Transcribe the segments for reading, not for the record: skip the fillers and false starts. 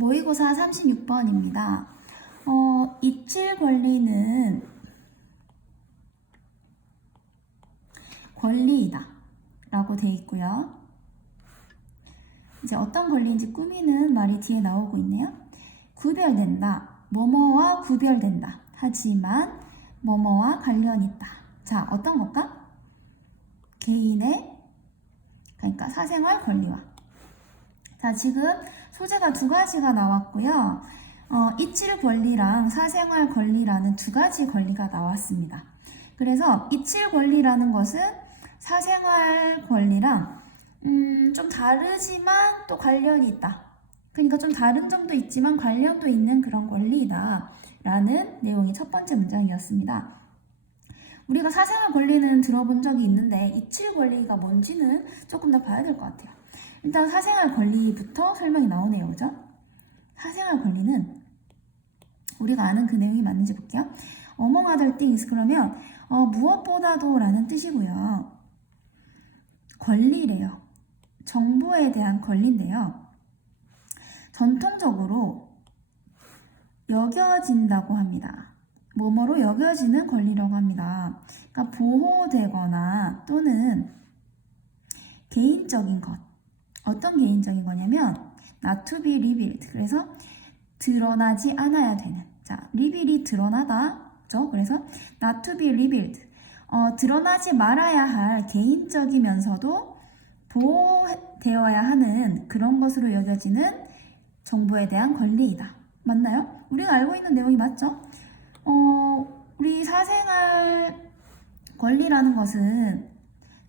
모의고사 36번입니다. 입질 권리는 권리이다 라고 되어 있고요. 이제 어떤 권리인지 꾸미는 말이 뒤에 나오고 있네요. 구별된다. 뭐뭐와 구별된다. 하지만 뭐뭐와 관련이 있다. 자, 어떤 것과? 개인의, 그러니까 사생활 권리와. 자, 지금 소재가 두 가지가 나왔고요. 입질 권리랑 사생활 권리라는 두 가지 권리가 나왔습니다. 그래서 입질 권리라는 것은 사생활 권리랑 좀 다르지만 또 관련이 있다. 그러니까 좀 다른 점도 있지만 관련도 있는 그런 권리이다 라는 내용이 첫 번째 문장이었습니다. 우리가 사생활 권리는 들어본 적이 있는데 입질 권리가 뭔지는 조금 더 봐야 될 것 같아요. 일단 사생활 권리부터 설명이 나오네요. 그죠? 사생활 권리는 우리가 아는 그 내용이 맞는지 볼게요. Among other things 그러면 무엇보다도 라는 뜻이고요. 권리래요. 정보에 대한 권리인데요. 전통적으로 여겨진다고 합니다. 뭐뭐로 여겨지는 권리라고 합니다. 그러니까 보호되거나 또는 개인적인 것. 어떤 개인적인 거냐면 not to be revealed. 그래서 드러나지 않아야 되는. 자, reveal이 드러나다죠. 그래서 not to be revealed. 드러나지 말아야 할 개인적이면서도 보호되어야 하는 그런 것으로 여겨지는 정보에 대한 권리이다. 맞나요? 우리가 알고 있는 내용이 맞죠? 우리 사생활 권리라는 것은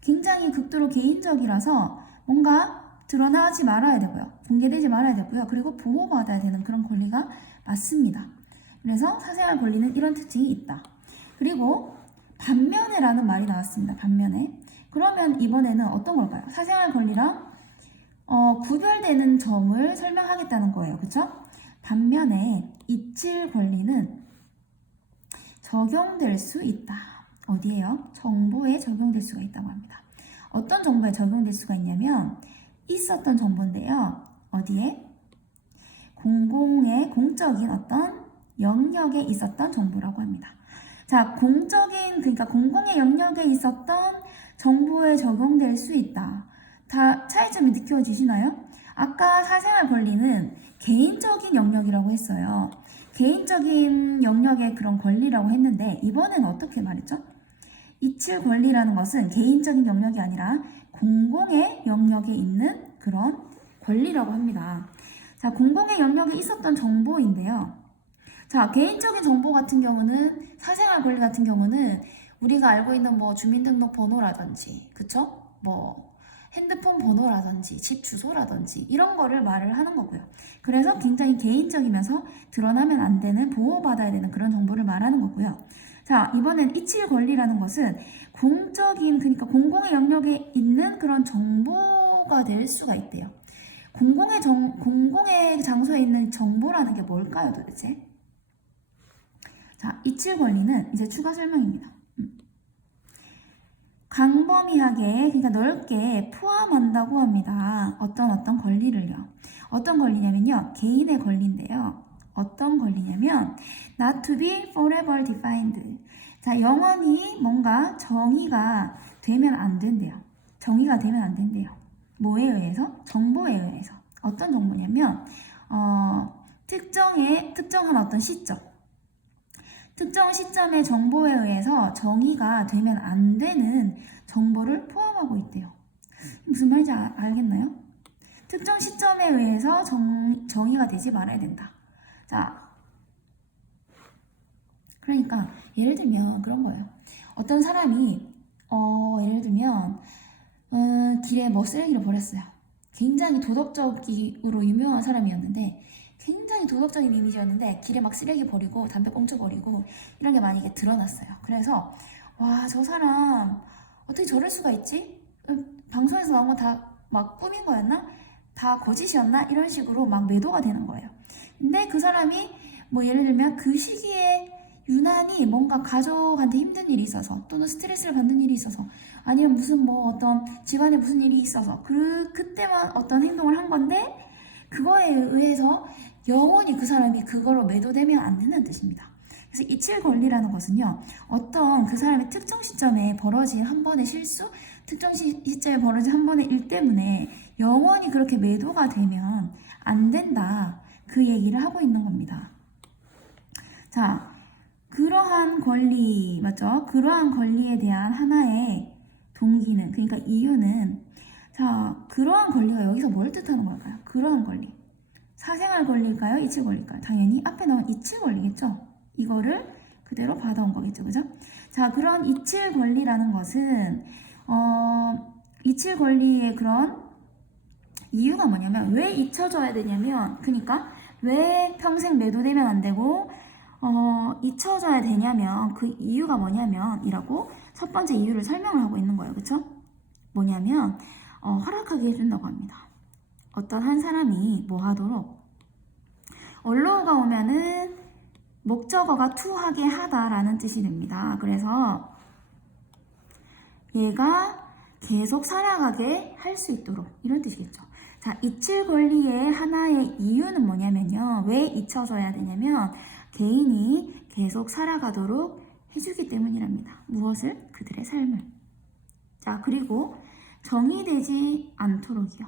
굉장히 극도로 개인적이라서 뭔가 드러나지 말아야 되고요. 공개되지 말아야 되고요. 그리고 보호받아야 되는 그런 권리가 맞습니다. 그래서 사생활 권리는 이런 특징이 있다. 그리고 반면에 라는 말이 나왔습니다. 반면에. 그러면 이번에는 어떤 걸까요? 사생활 권리랑 구별되는 점을 설명하겠다는 거예요. 그렇죠? 반면에 입질 권리는 적용될 수 있다. 어디에요? 정보에 적용될 수가 있다고 합니다. 어떤 정보에 적용될 수가 있냐면 있었던 정보인데요. 어디에? 공적인 어떤 영역에 있었던 정보라고 합니다. 자, 그러니까 공공의 영역에 있었던 정보에 적용될 수 있다. 다 차이점이 느껴지시나요? 아까 사생활 권리는 개인적인 영역이라고 했어요. 개인적인 영역의 그런 권리라고 했는데 이번에는 어떻게 말했죠? 입질 권리라는 것은 개인적인 영역이 아니라 공공의 영역에 있는 그런 권리라고 합니다. 자, 공공의 영역에 있었던 정보인데요. 자, 개인적인 정보 같은 경우는 사생활 권리 같은 경우는 우리가 알고 있는 뭐 주민등록번호라든지 그쵸? 뭐 핸드폰 번호라든지 집 주소라든지 이런 거를 말을 하는 거고요. 그래서 굉장히 개인적이면서 드러나면 안 되는 보호받아야 되는 그런 정보를 말하는 거고요. 자, 이번엔 입질 권리라는 것은 그러니까 공공의 영역에 있는 그런 정보가 될 수가 있대요. 공공의 장소에 있는 정보라는 게 뭘까요, 도대체? 자, 입질 권리는 이제 추가 설명입니다. 광범위하게, 그러니까 넓게 포함한다고 합니다. 어떤 권리를요. 어떤 권리냐면요. 개인의 권리인데요. 어떤 권리냐면 not to be forever defined. 자, 영원히 뭔가 정의가 되면 안 된대요. 정의가 되면 안 된대요. 뭐에 의해서? 정보에 의해서. 어떤 정보냐면 특정한 어떤 시점. 특정 시점의 정보에 의해서 정의가 되면 안 되는 정보를 포함하고 있대요. 무슨 말인지 알겠나요? 특정 시점에 의해서 정의가 되지 말아야 된다. 자, 그러니까 예를 들면 그런 거예요. 어떤 사람이 예를 들면 길에 뭐 쓰레기를 버렸어요. 굉장히 도덕적으로 유명한 사람이었는데 굉장히 도덕적인 이미지였는데 길에 막 쓰레기 버리고 담배 꽁초 버리고 이런 게 만약에 드러났어요. 그래서 와, 저 사람 어떻게 저럴 수가 있지? 방송에서 나온 거 다 막 꾸민 거였나? 다 거짓이었나? 이런 식으로 막 매도가 되는 거예요. 근데 그 사람이 뭐 예를 들면 그 시기에 유난히 뭔가 가족한테 힘든 일이 있어서 또는 스트레스를 받는 일이 있어서 아니면 무슨 뭐 어떤 집안에 무슨 일이 있어서 그때만 어떤 행동을 한 건데 그거에 의해서 영원히 그 사람이 그거로 매도되면 안 된다는 뜻입니다. 그래서 이칠 권리라는 것은요, 어떤 그 사람의 특정 시점에 벌어진 한 번의 실수, 특정 시점에 벌어진 한 번의 일 때문에 영원히 그렇게 매도가 되면 안 된다. 그 얘기를 하고 있는 겁니다. 자, 그러한 권리, 맞죠? 그러한 권리에 대한 하나의 동기는, 그러니까 이유는, 자, 그러한 권리가 여기서 뭘 뜻하는 걸까요? 그러한 권리. 사생활 권리일까요? 이칠 권리일까요? 당연히 앞에 나온 이칠 권리겠죠? 이거를 그대로 받아온 거겠죠, 그죠? 자, 그런 이칠 권리라는 것은, 이칠 권리의 그런 이유가 뭐냐면, 왜 잊혀져야 되냐면, 그러니까, 왜 평생 매도되면 안 되고, 잊혀져야 되냐면, 그 이유가 뭐냐면, 이라고 첫 번째 이유를 설명을 하고 있는 거예요, 그쵸? 뭐냐면, 허락하게 해준다고 합니다. 어떤 한 사람이 뭐 하도록, 원로가 오면은, 목적어가 투하게 하다라는 뜻이 됩니다. 그래서 얘가 계속 살아가게 할 수 있도록 이런 뜻이겠죠. 자, 이칠 권리의 하나의 이유는 뭐냐면요. 왜 잊혀져야 되냐면 개인이 계속 살아가도록 해주기 때문이랍니다. 무엇을? 그들의 삶을. 자, 그리고 정의되지 않도록이요.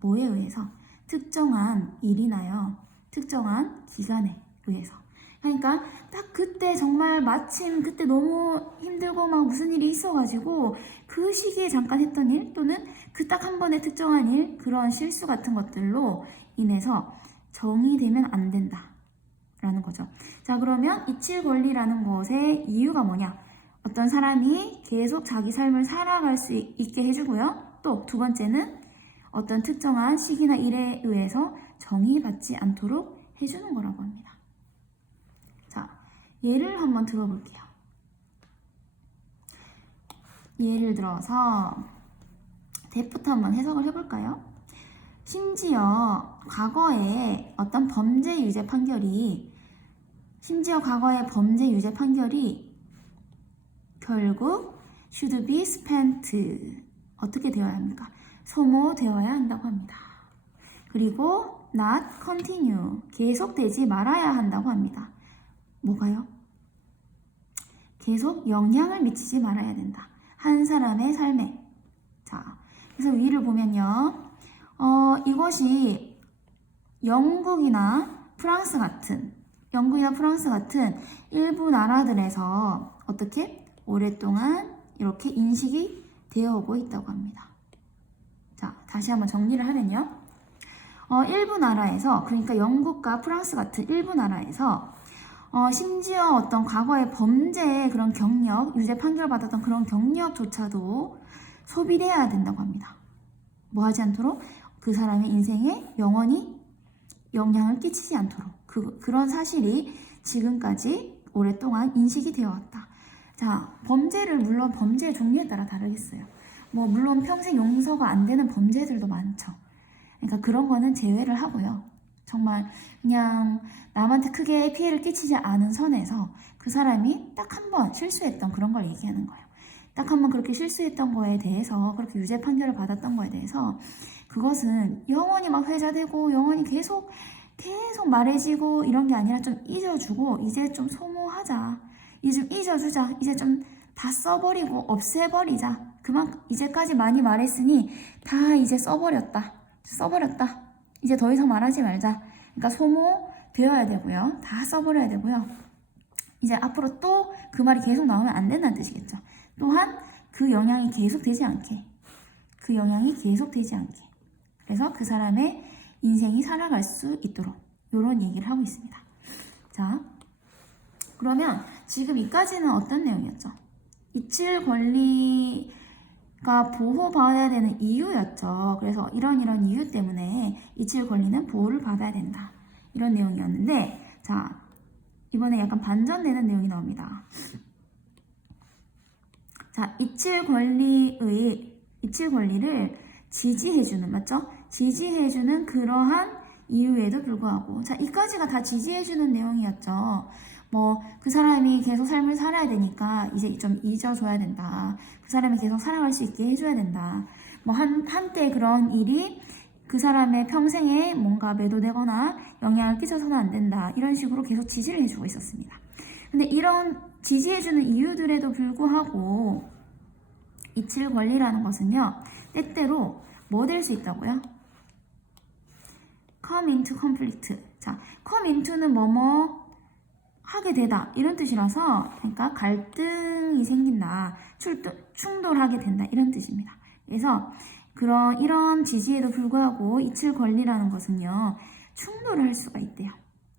뭐에 의해서? 특정한 일이나요. 특정한 기간에 의해서. 그러니까 딱 그때 정말 마침 그때 너무 힘들고 막 무슨 일이 있어가지고 그 시기에 잠깐 했던 일 또는 그 딱 한 번의 특정한 일 그런 실수 같은 것들로 인해서 정의되면 안 된다 라는 거죠. 자, 그러면 이칠 권리라는 것의 이유가 뭐냐? 어떤 사람이 계속 자기 삶을 살아갈 수 있게 해주고요. 또 두 번째는 어떤 특정한 시기나 일에 의해서 정의받지 않도록 해주는 거라고 합니다. 자, 예를 한번 들어볼게요. 예를 들어서 대부터 한번 해석을 해볼까요? 심지어 과거에 어떤 범죄 유죄 판결이 결국 should be spent 어떻게 되어야 합니까? 소모되어야 한다고 합니다. 그리고 not continue 계속되지 말아야 한다고 합니다. 뭐가요? 계속 영향을 미치지 말아야 된다. 한 사람의 삶에. 자, 그래서 위를 보면요. 이것이 영국이나 프랑스 같은 일부 나라들에서 어떻게 오랫동안 이렇게 인식이 되어 오고 있다고 합니다. 자, 다시 한번 정리를 하면요. 일부 나라에서, 그러니까 영국과 프랑스 같은 일부 나라에서 심지어 어떤 과거의 범죄의 그런 경력, 유죄 판결 받았던 그런 경력조차도 소비돼야 된다고 합니다. 뭐 하지 않도록? 그 사람의 인생에 영원히 영향을 끼치지 않도록. 그런 사실이 지금까지 오랫동안 인식이 되어 왔다. 자, 물론 범죄의 종류에 따라 다르겠어요. 물론 평생 용서가 안 되는 범죄들도 많죠. 그러니까 그런 거는 제외를 하고요. 정말 그냥 남한테 크게 피해를 끼치지 않은 선에서 그 사람이 딱 한 번 실수했던 그런 걸 얘기하는 거예요. 딱 한 번 그렇게 실수했던 거에 대해서 그렇게 유죄 판결을 받았던 거에 대해서 그것은 영원히 막 회자되고 영원히 계속 말해지고 이런 게 아니라 좀 잊어주고 이제 좀 소모하자. 이제 좀 잊어주자. 이제 좀 다 써버리고 없애버리자. 그만 이제까지 많이 말했으니 다 이제 써버렸다. 이제 더 이상 말하지 말자. 그러니까 소모되어야 되고요. 다 써버려야 되고요. 이제 앞으로 또 그 말이 계속 나오면 안 된다는 뜻이겠죠. 또한 그 영향이 계속되지 않게. 그래서 그 사람의 인생이 살아갈 수 있도록 이런 얘기를 하고 있습니다. 자, 그러면 지금 이까지는 어떤 내용이었죠? 이칠 권리가 보호받아야 되는 이유였죠. 그래서 이런 이유 때문에 이칠 권리는 보호를 받아야 된다. 이런 내용이었는데, 자, 이번에 약간 반전되는 내용이 나옵니다. 자, 이칠 권리를 지지해주는, 맞죠? 지지해주는 그러한 이유에도 불구하고, 자, 이까지가 다 지지해주는 내용이었죠. 그 사람이 계속 삶을 살아야 되니까 이제 좀 잊어줘야 된다. 그 사람이 계속 살아갈 수 있게 해줘야 된다. 한때 그런 일이 그 사람의 평생에 뭔가 매도되거나 영향을 끼쳐서는 안 된다. 이런 식으로 계속 지지를 해주고 있었습니다. 근데 이런 지지해주는 이유들에도 불구하고 이칠 권리라는 것은요, 때때로 뭐 될 수 있다고요? come into conflict. 자, come into는 뭐뭐 하게 되다 이런 뜻이라서, 그러니까 갈등이 생긴다, 충돌하게 된다 이런 뜻입니다. 그래서 이런 지지에도 불구하고 이칠 권리라는 것은요, 충돌을 할 수가 있대요.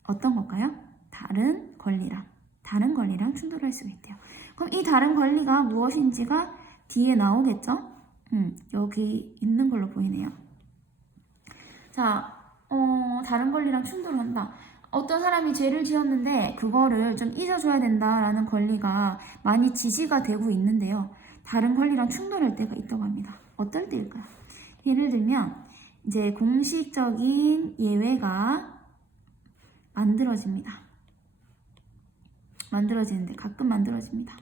어떤 걸까요? 다른 권리랑 충돌할 수가 있대요. 그럼 이 다른 권리가 무엇인지가 뒤에 나오겠죠? 여기 있는 걸로 보이네요. 자, 다른 권리랑 충돌한다. 어떤 사람이 죄를 지었는데 그거를 좀 잊어줘야 된다라는 권리가 많이 지지가 되고 있는데요. 다른 권리랑 충돌할 때가 있다고 합니다. 어떨 때일까요? 예를 들면 이제 공식적인 예외가 만들어지는데 가끔 만들어집니다.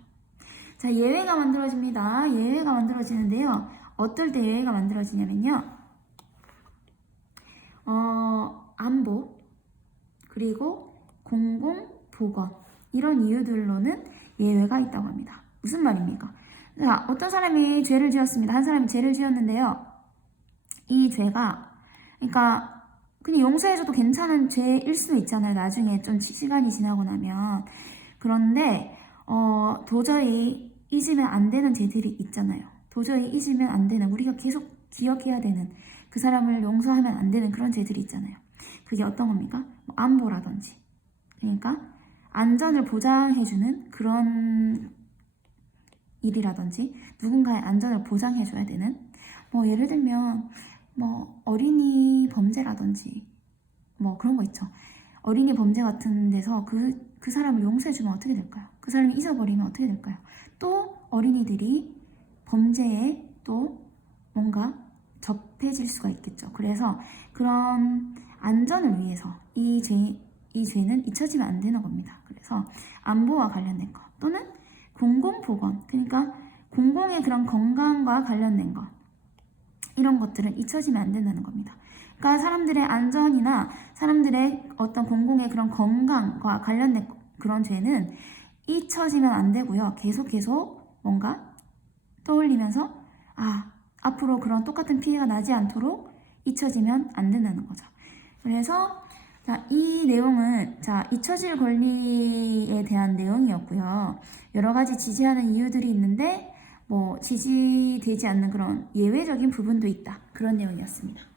자, 예외가 만들어지는데요. 어떨 때 예외가 만들어지냐면요. 안보, 그리고 공공보건, 이런 이유들로는 예외가 있다고 합니다. 무슨 말입니까? 자, 어떤 사람이 죄를 지었습니다. 한 사람이 죄를 지었는데요. 이 죄가, 그러니까 그냥 용서해줘도 괜찮은 죄일 수 있잖아요. 나중에 좀 시간이 지나고 나면. 그런데 도저히 잊으면 안 되는 죄들이 있잖아요. 도저히 잊으면 안 되는, 우리가 계속 기억해야 되는, 그 사람을 용서하면 안 되는 그런 죄들이 있잖아요. 그게 어떤 겁니까? 안보라든지, 그러니까 안전을 보장해주는 그런 일이라든지, 누군가의 안전을 보장해줘야 되는, 예를 들면 어린이 범죄라든지 그런 거 있죠. 어린이 범죄 같은 데서 그 사람을 용서해주면 어떻게 될까요? 그 사람을 잊어버리면 어떻게 될까요? 또 어린이들이 범죄에 또 뭔가 접해질 수가 있겠죠. 그래서 그런 안전을 위해서 이 죄는 잊혀지면 안 되는 겁니다. 그래서 안보와 관련된 것, 또는 공공보건, 그러니까 공공의 그런 건강과 관련된 것, 이런 것들은 잊혀지면 안 된다는 겁니다. 그러니까 사람들의 안전이나 사람들의 어떤 공공의 그런 건강과 관련된 그런 죄는 잊혀지면 안 되고요. 계속 뭔가 떠올리면서 앞으로 그런 똑같은 피해가 나지 않도록 잊혀지면 안 된다는 거죠. 그래서 이 내용은 잊혀질 권리에 대한 내용이었고요. 여러 가지 지지하는 이유들이 있는데 지지되지 않는 그런 예외적인 부분도 있다. 그런 내용이었습니다.